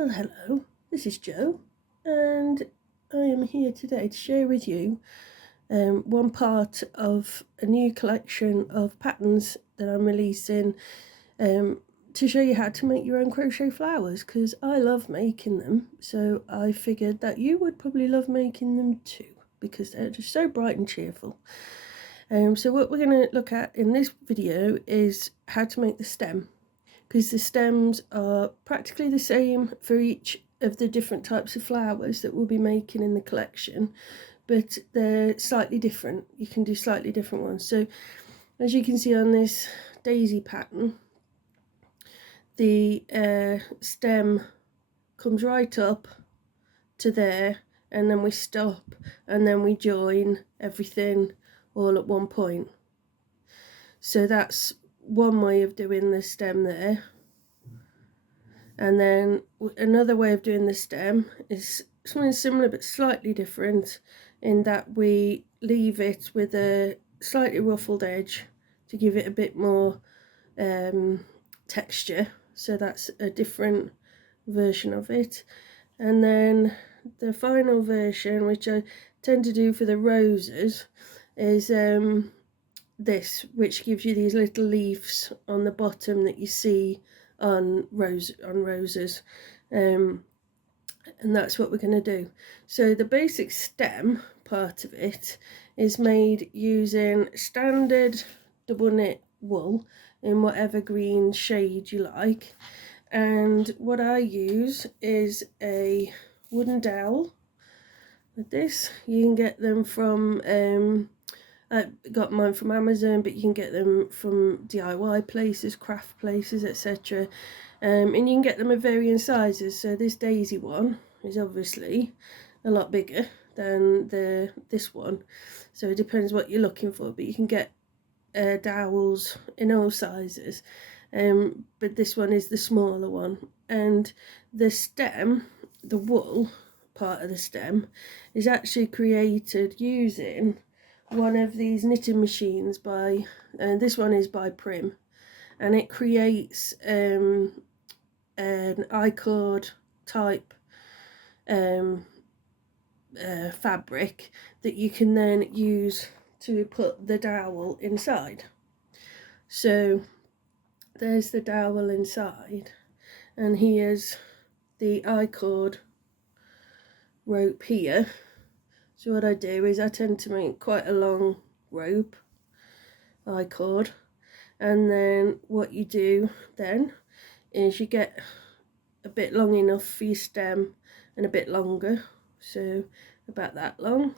Well, hello, this is Jo, and I am here today to share with you one part of a new collection of patterns that I'm releasing to show you how to make your own crochet flowers, because I love making them, so I figured that you would probably love making them too, because they're just so bright and cheerful. So what we're going to look at in this video is how to make the stem, because the stems are practically the same for each of the different types of flowers that we'll be making in the collection, but they're slightly different. You can do slightly different ones. So as you can see on this daisy pattern, the stem comes right up to there, and then we stop, and then we join everything all at one point. So that's one way of doing the stem there. And then another way of doing the stem is something similar but slightly different, in that we leave it with a slightly ruffled edge to give it a bit more texture. So that's a different version of it. And then the final version, which I tend to do for the roses, is this, which gives you these little leaves on the bottom that you see on roses, and that's what we're going to do. So the basic stem part of it is made using standard double knit wool in whatever green shade you like, and what I use is a wooden dowel like this. You can get them from I got mine from Amazon, but you can get them from DIY places, craft places, etc. And you can get them of varying sizes. So this daisy one is obviously a lot bigger than this one. So it depends what you're looking for, but you can get dowels in all sizes. But this one is the smaller one. And the stem, the wool part of the stem, is actually created using one of these knitting machines by, this one is by Prim, and it creates an I-cord type fabric that you can then use to put the dowel inside. So there's the dowel inside, and here's the I-cord rope here. So what I do is I tend to make quite a long rope, I-cord, and then what you do then is you get a bit long enough for your stem and a bit longer, so about that long,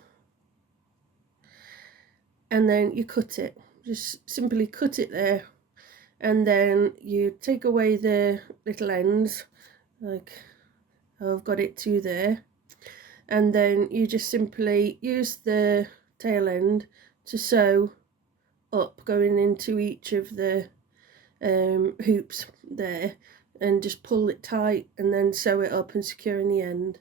and then you cut it, just simply cut it there, and then you take away the little ends, like I've got it to there, and then you just simply use the tail end to sew up, going into each of the hoops there, and just pull it tight and then sew it up and secure in the end,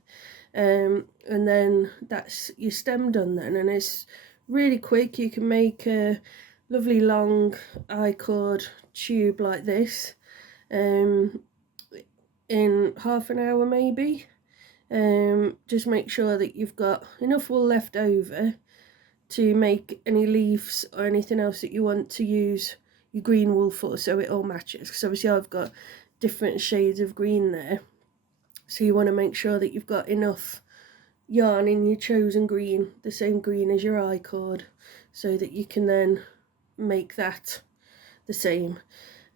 and then that's your stem done then. And it's really quick. You can make a lovely long I-cord tube like this in half an hour maybe. Just make sure that you've got enough wool left over to make any leaves or anything else that you want to use your green wool for, so it all matches, because obviously I've got different shades of green there, so you want to make sure that you've got enough yarn in your chosen green, the same green as your I-cord, so that you can then make that the same.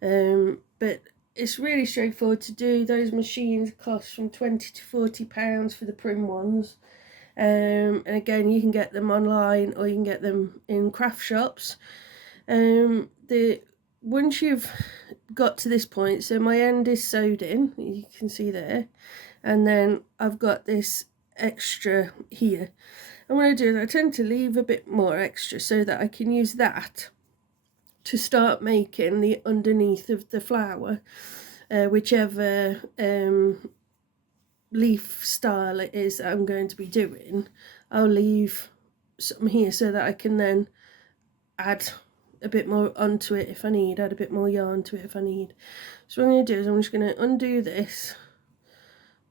But it's really straightforward to do. Those machines cost from £20 to £40 for the Prim ones. And again, you can get them online or you can get them in craft shops. Once you've got to this point, so my end is sewed in, you can see there, and then I've got this extra here. And what I do is I tend to leave a bit more extra so that I can use that to start making the underneath of the flower, whichever leaf style it is that I'm going to be doing. I'll leave some here so that I can then add a bit more onto it if I need, add a bit more yarn to it if I need. So what I'm going to do is I'm just going to undo this,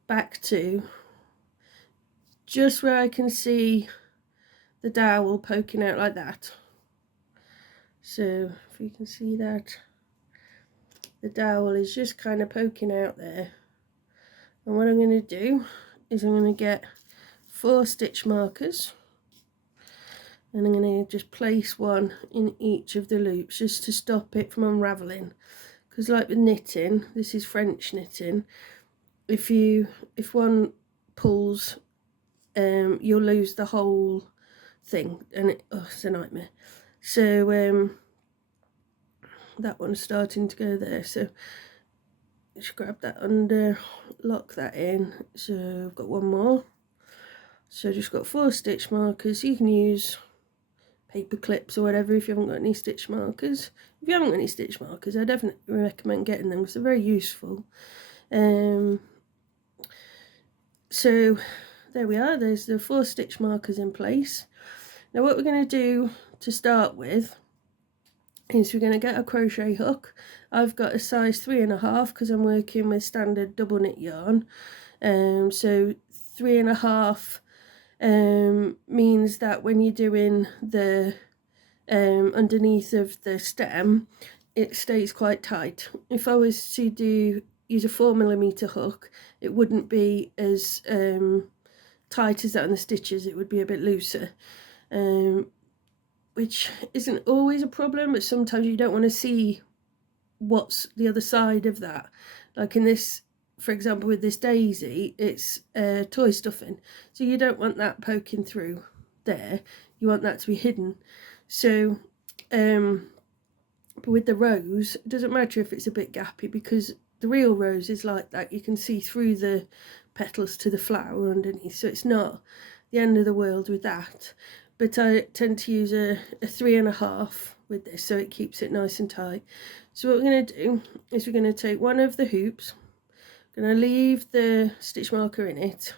back to just where I can see the dowel poking out like that. So if you can see that, the dowel is just kind of poking out there. And what I'm going to do is I'm going to get 4 stitch markers, and I'm going to just place one in each of the loops just to stop it from unraveling. Because like with knitting, this is French knitting, if one pulls, you'll lose the whole thing, and it's a nightmare. So that one's starting to go there, so just grab that under, lock that in. So I've got one more, so just got 4 stitch markers. You can use paper clips or whatever if you haven't got any stitch markers. If you haven't got any stitch markers, I definitely recommend getting them because they're very useful. So there we are, there's the 4 stitch markers in place. Now what we're going to do to start with is we're going to get a crochet hook. I've got a size 3.5 because I'm working with standard double knit yarn. So 3.5 means that when you're doing the underneath of the stem, it stays quite tight. If I was to use a 4mm hook, it wouldn't be as tight as that on the stitches, it would be a bit looser, which isn't always a problem, but sometimes you don't want to see what's the other side of that. Like in this, for example, with this daisy, it's toy stuffing, so you don't want that poking through there, you want that to be hidden. So but with the rose, it doesn't matter if it's a bit gappy, because the real rose is like that, you can see through the petals to the flower underneath, so it's not the end of the world with that. But I tend to use a 3.5 with this, so it keeps it nice and tight. So what we're going to do is we're going to take one of the hoops, I'm going to leave the stitch marker in it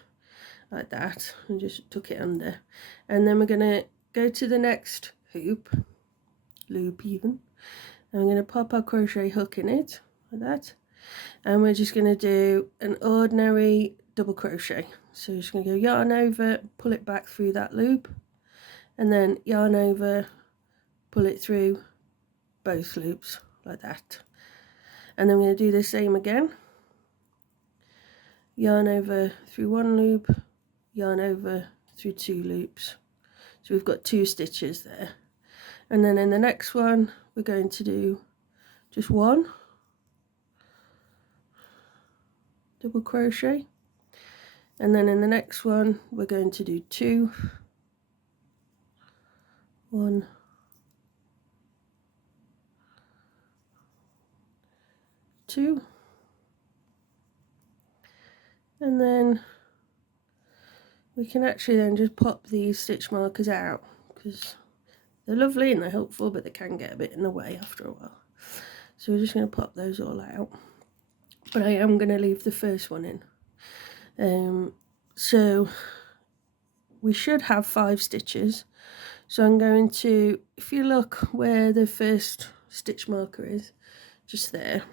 like that and just tuck it under, and then we're going to go to the next loop even, and we're going to pop our crochet hook in it like that, and we're just going to do an ordinary double crochet. So just going to go yarn over, pull it back through that loop, and then yarn over, pull it through both loops like that, and then we're going to do the same again, yarn over through one loop, yarn over through 2 loops, so we've got 2 stitches there. And then in the next one we're going to do just 1 double crochet, and then in the next one we're going to do 2, 1, 2, and then we can actually then just pop these stitch markers out because they're lovely and they're helpful, but they can get a bit in the way after a while. So we're just going to pop those all out, but I am going to leave the first one in. So we should have 5 stitches, so I'm going to, if you look where the first stitch marker is, just there,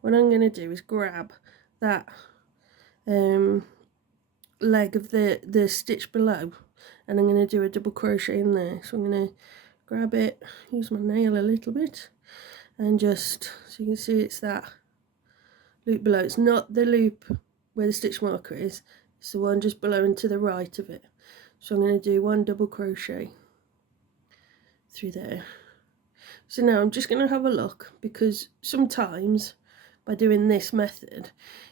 what I'm going to do is grab that leg of the stitch below, and I'm going to do a double crochet in there. So I'm going to grab it, use my nail a little bit, and just, so you can see it's that loop below. It's not the loop where the stitch marker is, it's the one just below and to the right of it. So I'm going to do 1 double crochet through there. So now I'm just going to have a look, because sometimes by doing this method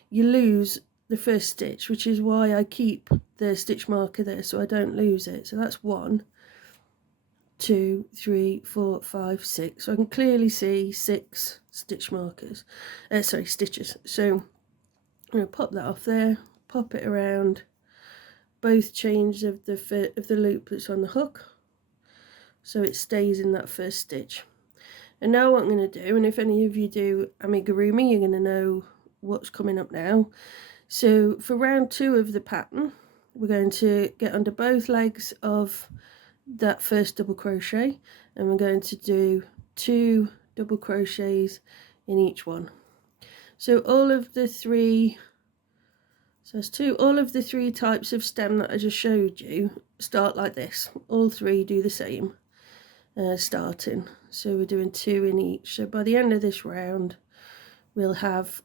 you lose the first stitch, which is why I keep the stitch marker there so I don't lose it. So that's 1, 2, 3, 4, 5, 6. So I can clearly see 6 stitch markers, stitches. So I'm going to pop that off there, pop it around both chains of the loop that's on the hook, so it stays in that first stitch. And now what I'm going to do, and if any of you do amigurumi, you're going to know what's coming up now. So for round 2 of the pattern, we're going to get under both legs of that first double crochet, and we're going to do 2 double crochets in each one. So all of the 3 So there's two. All of the three types of stem that I just showed you start like this. All three do the same starting. So we're doing 2 in each. So by the end of this round, we'll have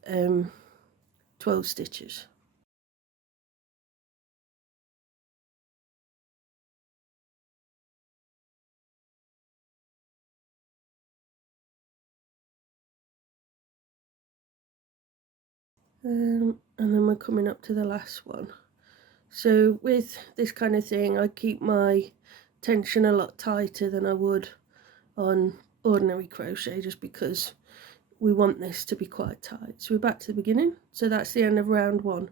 12 stitches. And then we're coming up to the last one. So with this kind of thing, I keep my tension a lot tighter than I would on ordinary crochet, just because we want this to be quite tight. So we're back to the beginning. So that's the end of round 1.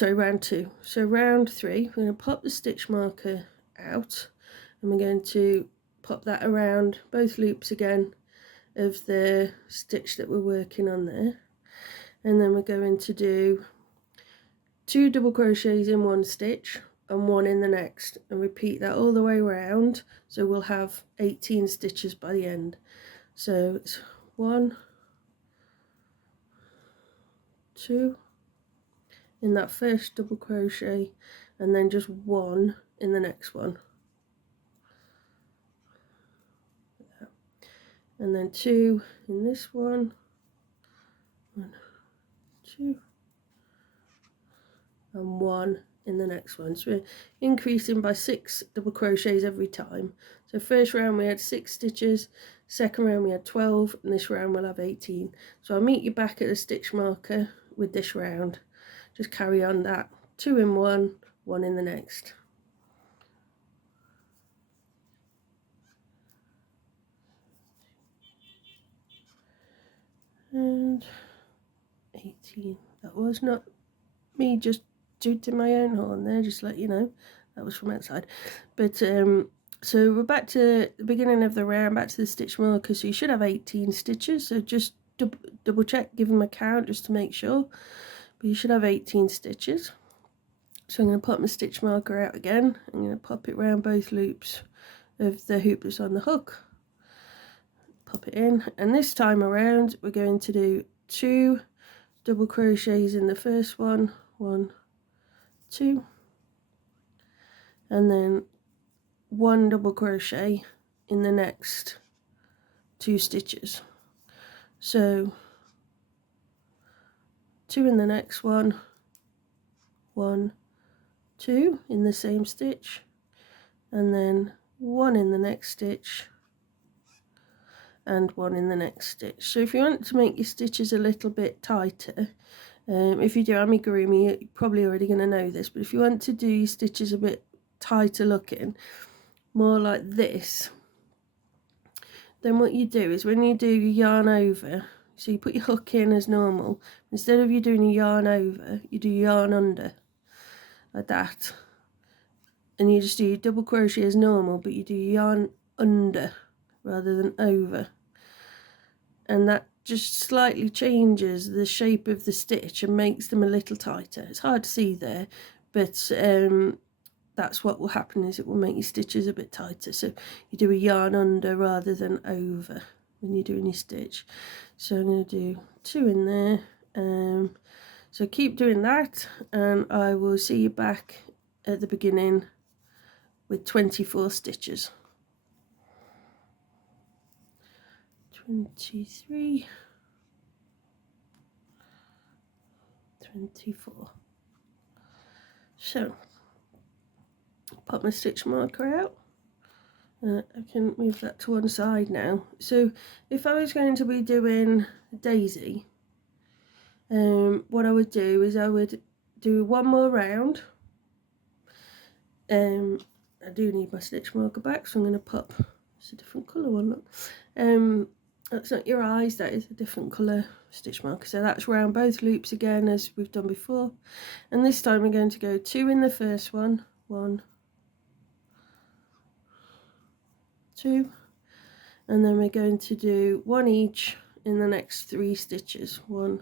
Round 2. So round 3, we're going to pop the stitch marker out, and we're going to pop that around both loops again of the stitch that we're working on there. And then we're going to do 2 double crochets in one stitch and 1 in the next, and repeat that all the way around, so we'll have 18 stitches by the end. So it's 1, 2 in that first double crochet, and then just 1 in the next one, and then 2 in this one, 1, 2, and 1 in the next one. So we're increasing by 6 double crochets every time. So first round we had 6 stitches, second round we had 12, and this round we'll have 18. So I'll meet you back at the stitch marker with this round. Just carry on that 2 in one, 1 in the next. And 18. That was not me just tooting my own horn there, just to let you know. That was from outside. But so we're back to the beginning of the round, back to the stitch marker. So you should have 18 stitches. So just double check, give them a count just to make sure. But you should have 18 stitches. So I'm going to pop my stitch marker out again. I'm going to pop it around both loops of the hoop that's on the hook. Pop it in, and this time around we're going to do 2 double crochets in the first one, 1, 2, and then 1 double crochet in the next 2 stitches. So 2 in the next one, 1, 2 in the same stitch, and then 1 in the next stitch, and 1 in the next stitch. So if you want to make your stitches a little bit tighter, if you do amigurumi, you're probably already going to know this, but if you want to do your stitches a bit tighter looking, more like this, then what you do is when you do your yarn over, so you put your hook in as normal, instead of you doing your yarn over, you do yarn under, like that, and you just do your double crochet as normal, but you do yarn under rather than over, and that just slightly changes the shape of the stitch and makes them a little tighter. It's hard to see there, but that's what will happen, is it will make your stitches a bit tighter. So you do a yarn under rather than over when you're doing your stitch. So I'm going to do 2 in there. So keep doing that, and I will see you back at the beginning with 24 stitches. 23, 24. So pop my stitch marker out. I can move that to one side now. So if I was going to be doing Daisy, what I would do is I would do 1 more round. I do need my stitch marker back, so I'm going to pop, it's a different colour one, look. That's not your eyes, that is a different colour stitch marker. So that's round both loops again as we've done before, and this time we're going to go 2 in the first one, 1, 2, and then we're going to do 1 each in the next 3 stitches, 1,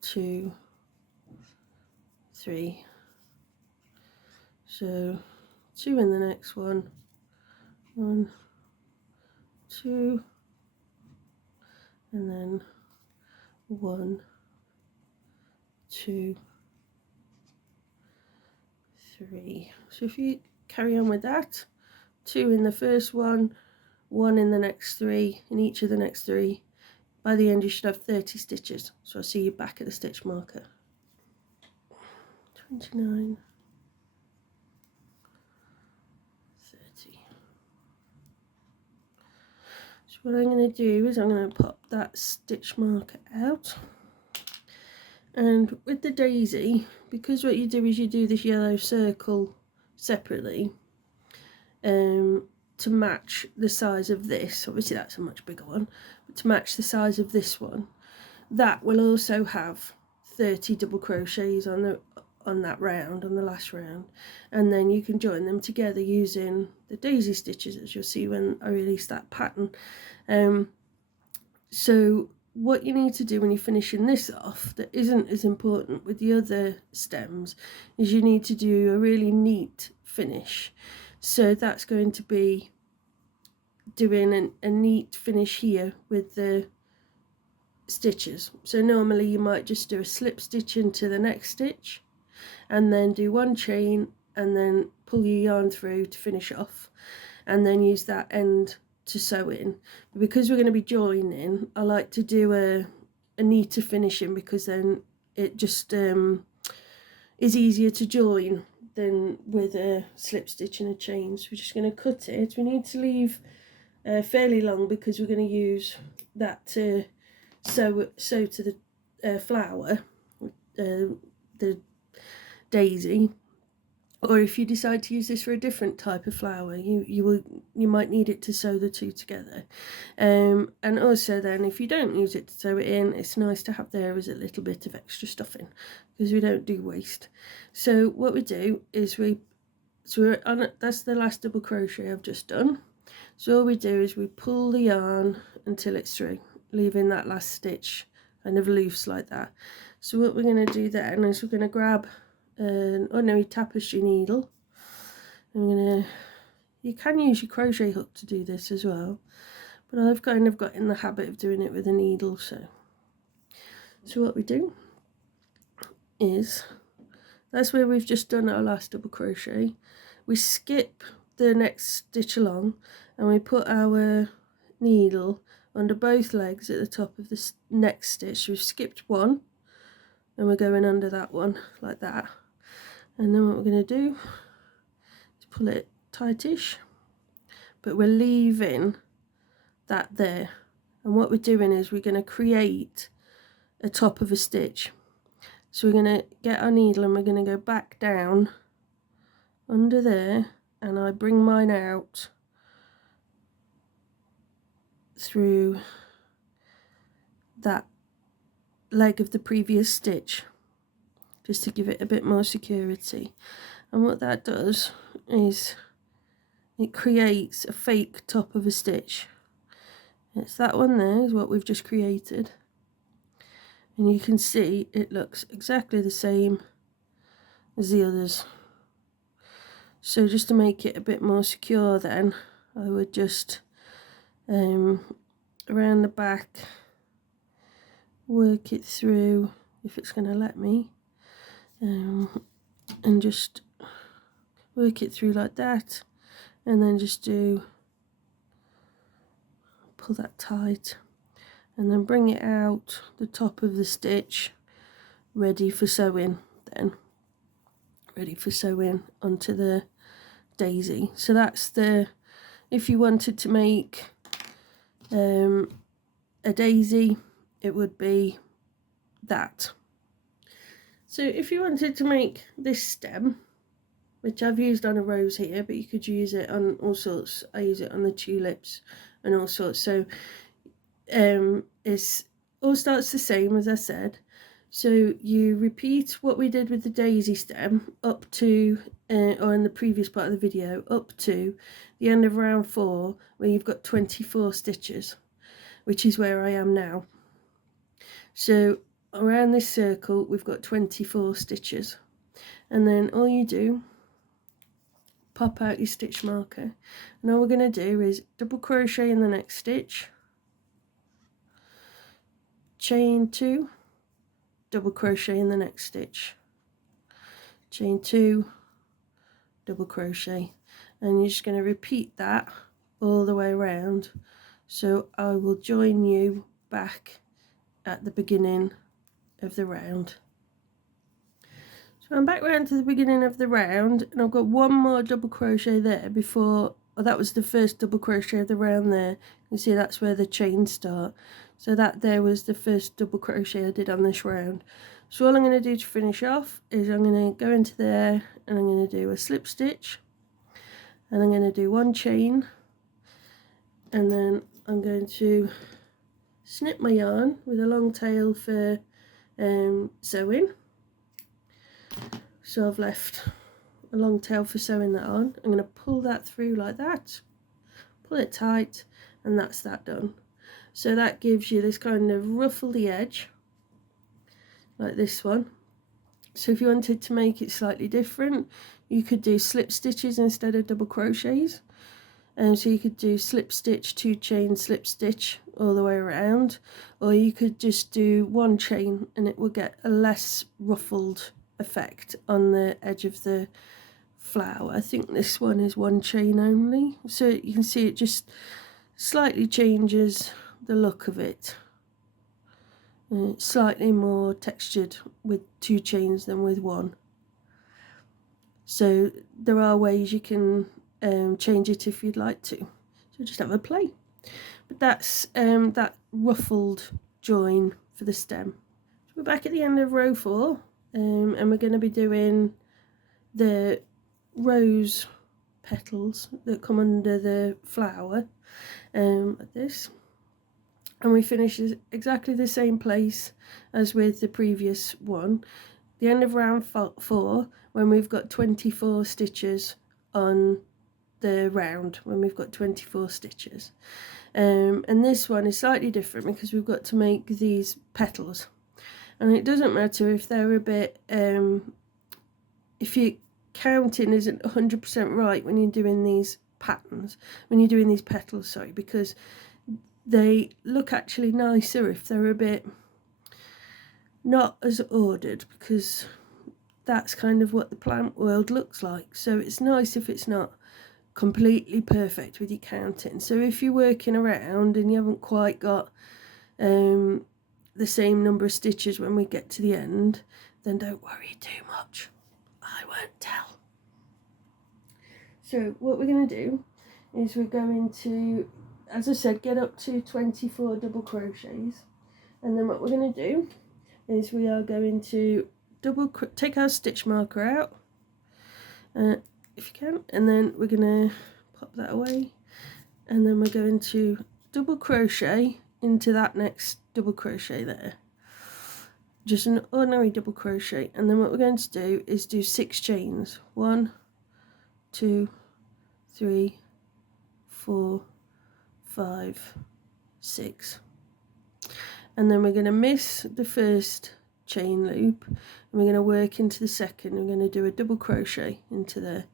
2, 3. So 2 in the next one, 1, 2, and then 1, 2, 3. So if you carry on with that, 2 in the first one, 1 in the next 3, in each of the next 3, by the end you should have 30 stitches. So I'll see you back at the stitch marker. 29, 30. So what I'm going to do is I'm going to pop that stitch marker out, and with the daisy, because what you do is you do this yellow circle separately to match the size of this. Obviously that's a much bigger one, but to match the size of this one, that will also have 30 double crochets on that round, on the last round, and then you can join them together using the daisy stitches, as you'll see when I release that pattern. So what you need to do when you're finishing this off, that isn't as important with the other stems, is you need to do a really neat finish. So that's going to be doing a neat finish here with the stitches. So normally you might just do a slip stitch into the next stitch and then do 1 chain and then pull your yarn through to finish off, and then use that end to sew in. But because we're going to be joining, I like to do a neater finishing, because then it just is easier to join than with a slip stitch and a chain. So we're just going to cut it. We need to leave fairly long, because we're going to use that to sew to the flower, the daisy. Or if you decide to use this for a different type of flower, you might need it to sew the two together. And also then, if you don't use it to sew it in, it's nice to have there as a little bit of extra stuffing, because we don't do waste. So what we do is we're on, that's the last double crochet I've just done. So all we do is we pull the yarn until it's through, leaving that last stitch kind of loose like that. So what we're going to do then is we're going to grab an ordinary tapestry needle. You can use your crochet hook to do this as well, but I've kind of got in the habit of doing it with a needle. So what we do is, that's where we've just done our last double crochet. We skip the next stitch along and we put our needle under both legs at the top of the next stitch. We've skipped one and we're going under that one like that. And then what we're going to do is pull it tightish, but we're leaving that there. And what we're doing is we're going to create a top of a stitch. So we're going to get our needle and we're going to go back down under there, and I bring mine out through that leg of the previous stitch, just to give it a bit more security. And what that does is it creates a fake top of a stitch. It's that one there is what we've just created, and you can see it looks exactly the same as the others. So just to make it a bit more secure then, I would just around the back work it through, if it's going to let me, and just work it through like that, and then just pull that tight, and then bring it out the top of the stitch, ready for sewing then, ready for sewing onto the daisy. So that's the, if you wanted to make a daisy, it would be that. So if you wanted to make this stem, which I've used on a rose here, but you could use it on all sorts. I use it on the tulips and all sorts. So it's all starts the same, as I said. So you repeat what we did with the daisy stem up to, or in the previous part of the video, up to the end of round 4, where you've got 24 stitches, which is where I am now. So around this circle we've got 24 stitches, and then all you do, pop out your stitch marker, and all we're going to do is double crochet in the next stitch, chain 2, double crochet in the next stitch, chain 2, double crochet, and you're just going to repeat that all the way around. So I will join you back at the beginning of the round. So I'm back round to the beginning of the round, and I've got one more double crochet there before, oh, that was the first double crochet of the round there. You see that's where the chains start. So that there was the first double crochet I did on this round. So all I'm going to do to finish off is I'm going to go into there and I'm going to do a slip stitch, and I'm going to do 1 chain, and then I'm going to snip my yarn with a long tail for sewing. So I've left a long tail for sewing that on. I'm going to pull that through like that, pull it tight, and that's that done. So that gives you this kind of ruffledy edge like this one. So if you wanted to make it slightly different, you could do slip stitches instead of double crochets. And so you could do slip stitch, 2 chain, slip stitch all the way around, or you could just do 1 chain and it would get a less ruffled effect on the edge of the flower. I think this one is 1 chain only, so you can see it just slightly changes the look of it. It's slightly more textured with 2 chains than with 1. So there are ways you can change it if you'd like to. So just have a play. But that's that ruffled join for the stem. So we're back at the end of row 4, and we're going to be doing the rose petals that come under the flower, like this. And we finish exactly the same place as with the previous one. The end of round 4, when we've got 24 stitches on the round, when we've got 24 stitches. And this one is slightly different because we've got to make these petals. And it doesn't matter if they're a bit, if your counting isn't 100% right when you're doing these patterns, when you're doing these petals, sorry, because they look actually nicer if they're a bit not as ordered, because that's kind of what the plant world looks like. So it's nice if it's not completely perfect with your counting. So if you're working around and you haven't quite got the same number of stitches when we get to the end, then don't worry too much. I won't tell. So what we're going to do is we're going to, as I said, get up to 24 double crochets, and then what we're going to do is we are going to take our stitch marker out, if you can, and then we're going to pop that away, and then we're going to double crochet into that next double crochet there, just an ordinary double crochet. And then what we're going to do is do 6 chains, 1, 2, 3, 4, 5, 6, and then we're going to miss the first chain loop and we're going to work into the second. We're going to do a double crochet into there,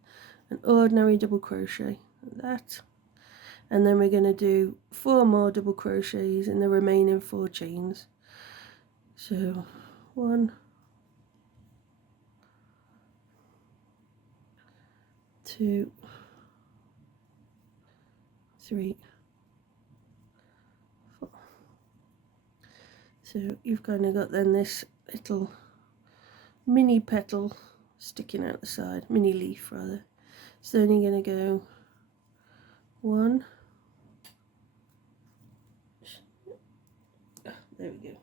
an ordinary double crochet like that, and then we're going to do 4 more double crochets in the remaining 4 chains. So 1, 2, 3, 4. So you've kind of got then this little mini petal sticking out the side, mini leaf rather. So then you're going to go 1, there we go,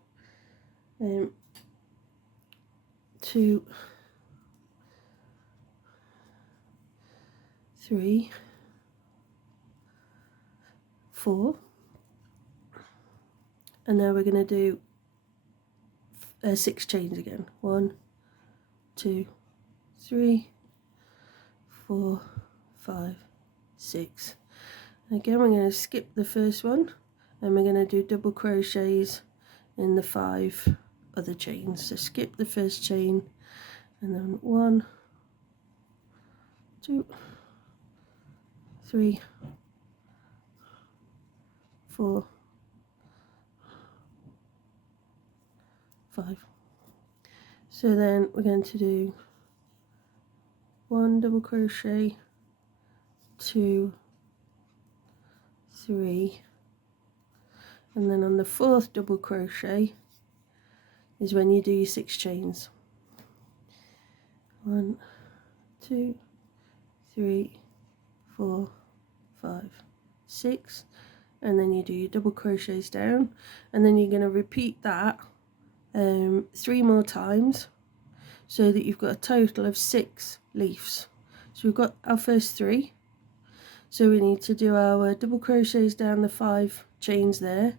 2, 3, 4, and now we're going to do 6 chains again, 1, 2, 3, 4, 5, 6. And again we're going to skip the first one and we're going to do double crochets in the 5 other chains. So skip the first chain and then 1, 2, 3, 4, 5, So then we're going to do 1 double crochet, 2, 3, and then on the 4th double crochet is when you do your 6 chains. 1, 2, 3, 4, 5, 6, and then you do your double crochets down, and then you're going to repeat that 3 more times, so that you've got a total of 6 leaves. So we've got our first 3, so we need to do our double crochets down the 5 chains there,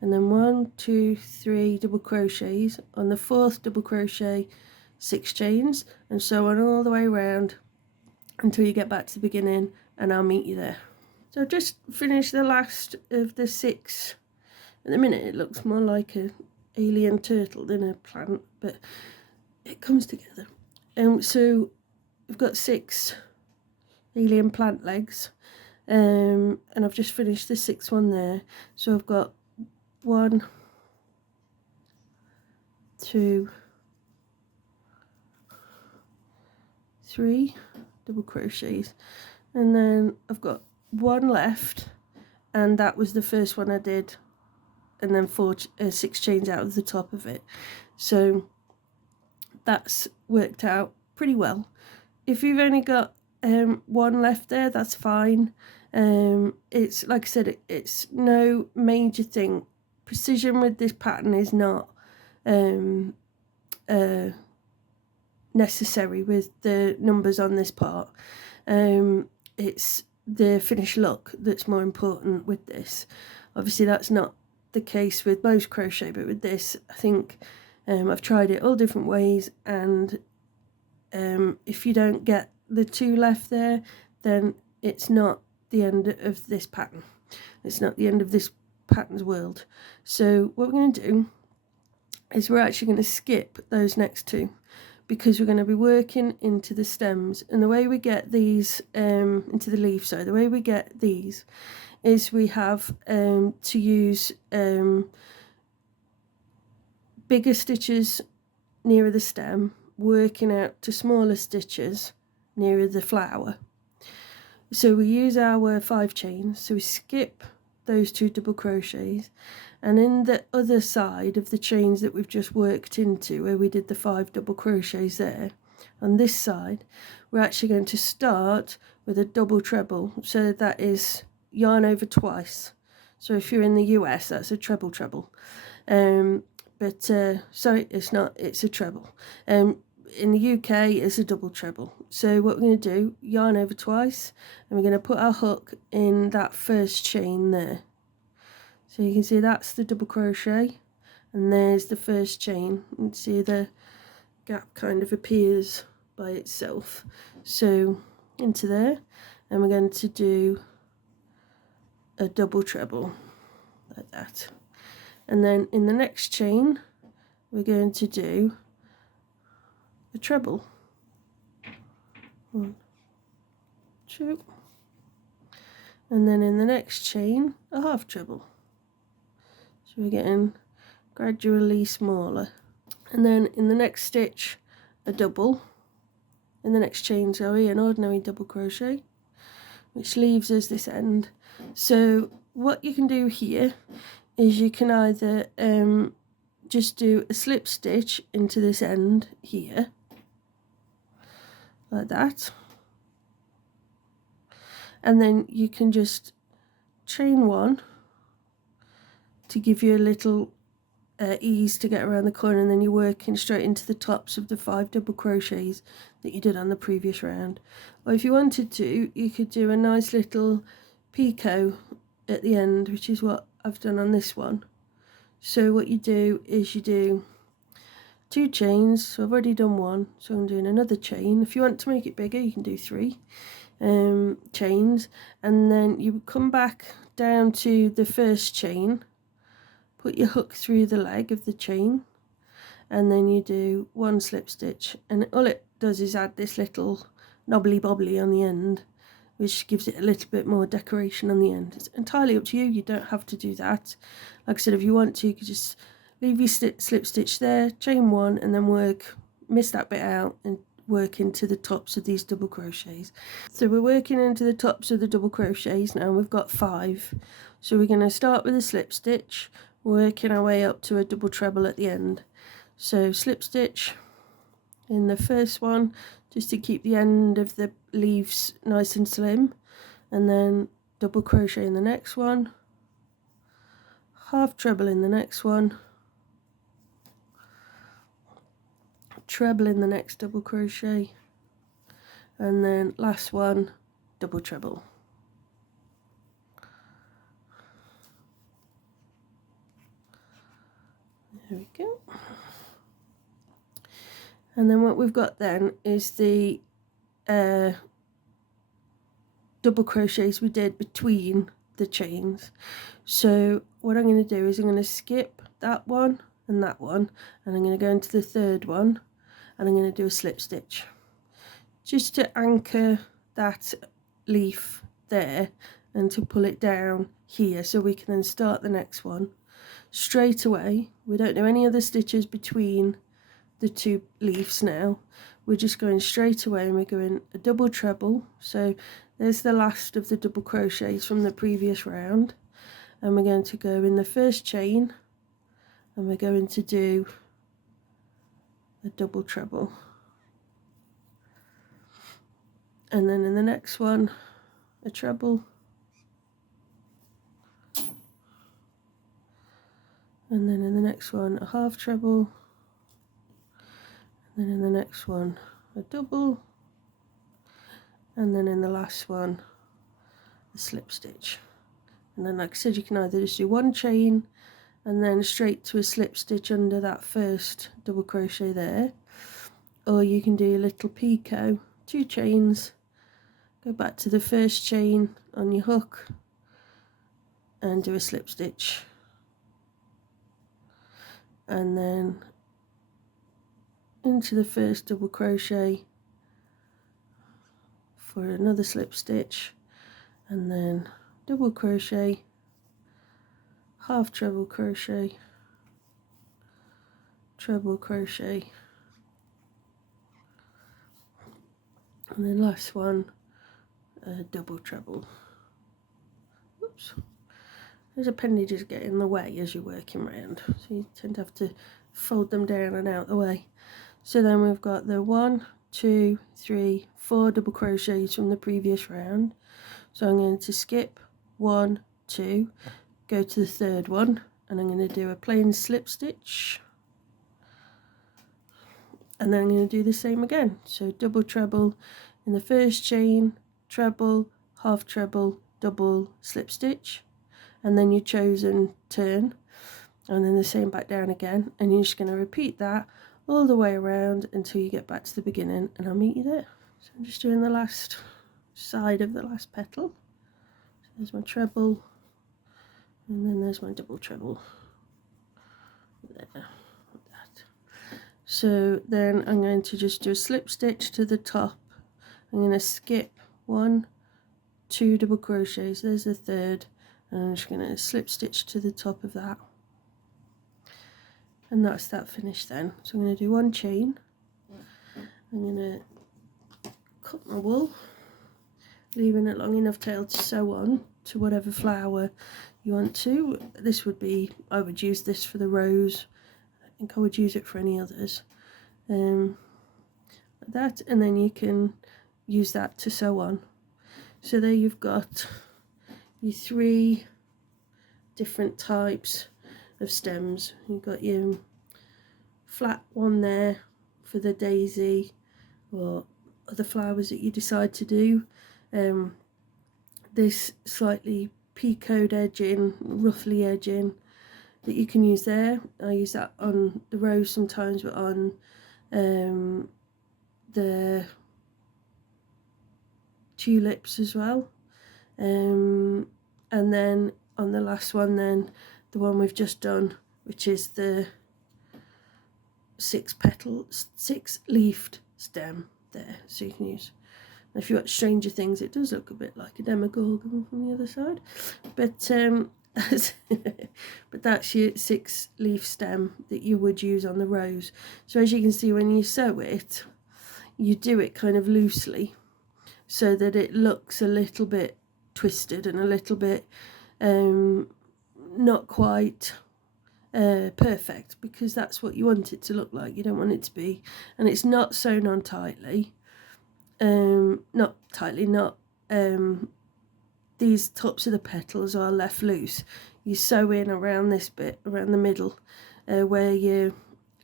and then 1, 2, 3 double crochets on the 4th double crochet, 6 chains, and so on all the way around until you get back to the beginning, and I'll meet you there. So I've just finished the last of the 6. At the minute it looks more like an alien turtle than a plant, but it comes together. So we've got 6 alien plant legs, and I've just finished the 6th one there. So I've got 1, 2, 3 double crochets, and then I've got 1 left, and that was the first one I did, and then 6 chains out of the top of it. So that's worked out pretty well. If you've only got 1 left there, that's fine. It's like I said, it's no major thing. Precision with this pattern is not necessary with the numbers on this part. It's the finished look that's more important with this. Obviously that's not the case with most crochet, but with this I think I've tried it all different ways, and if you don't get the 2 left there, then it's not the end of this pattern. It's not the end of this pattern's world. So what we're going to do is we're actually going to skip those next 2, because we're going to be working into the stems, and the way we get these into the leaf, so the way we get these is we have to use bigger stitches nearer the stem, working out to smaller stitches nearer the flower. So we use our 5 chains, so we skip those 2 double crochets, and in the other side of the chains that we've just worked into, where we did the 5 double crochets there, on this side we're actually going to start with a double treble. So that is yarn over twice. So if you're in the US, that's a treble. But sorry, it's not, it's a treble. In the UK it's a double treble. So what we're going to do, yarn over twice, and we're going to put our hook in that first chain there. So you can see that's the double crochet, and there's the first chain, and see the gap kind of appears by itself. So into there, and we're going to do a double treble like that, and then in the next chain we're going to do a treble. 1, 2, and then in the next chain a half treble. So we're getting gradually smaller, and then in the next stitch a double, in the next chain, sorry, an ordinary double crochet, which leaves us this end. So what you can do here is you can either just do a slip stitch into this end here like that, and then you can just chain 1 to give you a little ease to get around the corner, and then you're working straight into the tops of the 5 double crochets that you did on the previous round. Or if you wanted to, you could do a nice little picot at the end, which is what I've done on this one. So what you do is you do 2 chains. So I've already done 1, so I'm doing another chain. If you want to make it bigger, you can do 3 chains, and then you come back down to the first chain, put your hook through the leg of the chain, and then you do 1 slip stitch, and all it does is add this little knobbly bobbly on the end, which gives it a little bit more decoration on the end. It's entirely up to you, you don't have to do that. Like I said, if you want to, you could just leave your slip stitch there, chain 1, and then miss that bit out and work into the tops of these double crochets. So we're working into the tops of the double crochets now. We've got 5, so we're going to start with a slip stitch, working our way up to a double treble at the end. So slip stitch in the first one just to keep the end of the leaves nice and slim, and then double crochet in the next one, half treble in the next one, treble in the next double crochet, and then last one, double treble. There we go. And then what we've got then is the double crochets we did between the chains. So what I'm going to do is I'm going to skip that one, and I'm going to go into the third one, and I'm going to do a slip stitch just to anchor that leaf there and to pull it down here, so we can then start the next one straight away. We don't do any other stitches between the 2 leaves now. We're just going straight away, and we're going a double treble. So there's the last of the double crochets from the previous round, and we're going to go in the first chain, and we're going to do a double treble, and then in the next one a treble, and then in the next one a half treble, and then in the next one a double, and then in the last one a slip stitch. And then, like I said, you can either just do 1 chain and then straight to a slip stitch under that first double crochet there, or you can do a little picot, 2 chains, go back to the first chain on your hook and do a slip stitch, and then into the first double crochet for another slip stitch, and then double crochet, half treble crochet, treble crochet, and then last one double treble. Oops, those appendages get in the way as you're working round, so you tend to have to fold them down and out the way. So then we've got the 1, 2, 3, 4 double crochets from the previous round. So I'm going to skip 1, 2, go to the third one, and I'm going to do a plain slip stitch, and then I'm going to do the same again. So double treble in the first chain, treble, half treble, double slip stitch, and then your chosen turn, and then the same back down again, and you're just going to repeat that all the way around until you get back to the beginning, and I'll meet you there. So I'm just doing the last side of the last petal. So there's my treble, and then there's my double treble there, like that. So then I'm going to just do a slip stitch to the top. I'm going to skip 1, 2 double crochets, there's the third, and I'm just going to slip stitch to the top of that, and that's that finished then. So I'm going to do 1 chain, I'm going to cut my wool, leaving it long enough tail to sew on to whatever flower you want to. This would be, I would use this for the rose, I think I would use it for any others, like that, and then you can use that to sew on. So there you've got your 3 different types of stems. You've got your flat one there for the daisy or other flowers that you decide to do. This slightly picot edging, roughly edging, that you can use there. I use that on the rose sometimes, but on the tulips as well. And then on the last one then, the one we've just done, which is the 6 leafed stem there, so you can use. If you watch Stranger Things, it does look a bit like a demogorgon from the other side, but But that's your 6-leaf stem that you would use on the rose. So as you can see, when you sew it, you do it kind of loosely so that it looks a little bit twisted and a little bit not quite perfect, because that's what you want it to look like. You don't want it to be, and it's not sewn on tightly, these tops of the petals are left loose. You sew in around this bit, around the middle, where your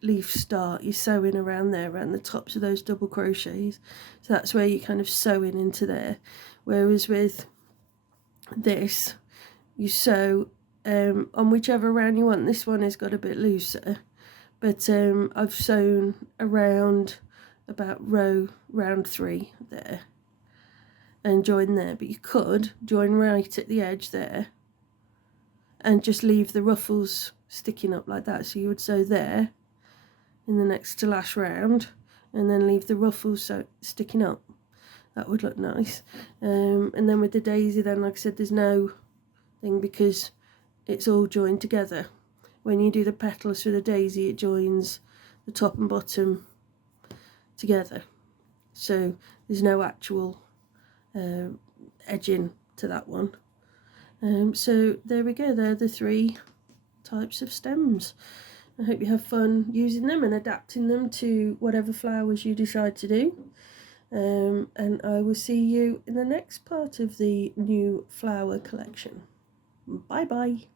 leaves start. You sew in around there, around the tops of those double crochets. So that's where you kind of sew in into there. Whereas with this, you sew on whichever round you want. This one has got a bit looser, but I've sewn around about round 3 there and join there, but you could join right at the edge there and just leave the ruffles sticking up like that. So you would sew there in the next to last round and then leave the ruffles sticking up. That would look nice. And then with the daisy, then, like I said, there's no thing because it's all joined together. When you do the petals for the daisy, it joins the top and bottom together, so there's no actual edging to that one. So there we go, they're the 3 types of stems. I hope you have fun using them and adapting them to whatever flowers you decide to do. And I will see you in the next part of the new flower collection. Bye bye.